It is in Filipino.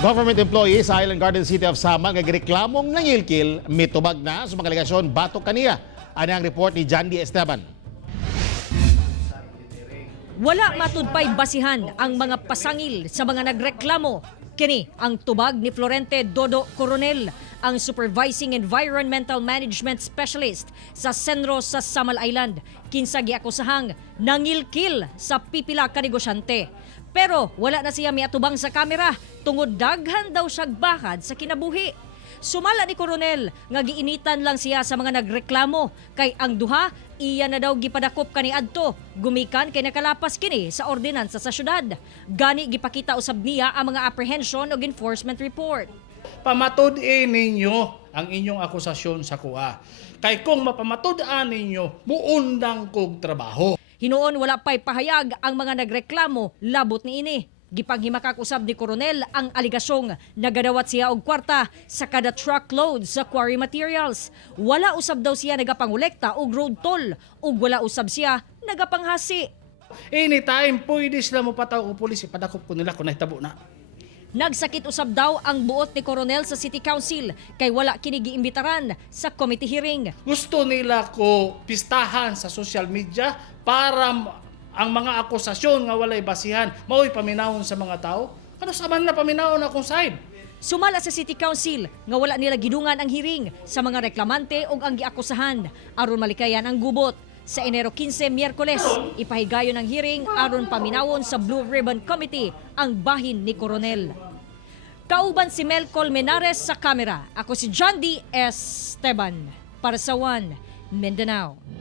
Government employees sa Island Garden City of Samar nga gireklamong nangilkil mitubag na sa mga alegasyon batok kaniya. Ano ang report ni Jandy Esteban? Wala matudpay basihan ang mga pasangil sa mga nagreklamo. Kini ang tubag ni Florente Dodo Coronel, ang Supervising Environmental Management Specialist sa Senro sa Samal Island. Kinsa giakusahang nangilkil sa pipila ka negosyante. Pero wala na siya miatubang sa kamera tungod daghan daw siyag bakad sa kinabuhi. Sumala ni Coronel nga giinitan lang siya sa mga nagreklamo kay ang duha iya na daw gipadakop kaniadto gumikan kay nakalapas kini sa ordinansa sa syudad. Gani gipakita usab niya ang mga apprehension ug enforcement report. Pamatud-in ninyo ang inyong akusasyon sa kuha. Kay kung mapamatud-an ninyo, muundang kog trabaho. Hinuon wala pay pahayag ang mga nagreklamo labot ni ini. Gipanghimakak usab ni Coronel ang aligasyong nagadawat siya og kwarta sa kada truckload sa quarry materials. Wala usab daw siya nagapangolekta og road toll ug wala usab siya nagapanghasi. Anytime, pwede sila mo pataw o pulis, ipadakop ko nila kung nahitabo na. Nagsakit usab daw ang buot ni Coronel sa City Council kay wala kini giimbitaran sa committee hearing. Gusto nila ko pistahan sa social media para ang mga akusasyon nga walay basihan mao'y paminawon sa mga tao. Ano sa man na paminawon akong side? Sumala sa City Council nga wala nila gidungan ang hearing sa mga reklamante ug ang giakusahan aron malikayan ang gubot. Sa Enero 15, Miyerkules, ipahigayon ang hearing aron paminawon sa Blue Ribbon Committee ang bahin ni Coronel. Kauban si Mel Colmenares sa kamera. Ako si Jandy Esteban para sa One Mindanao.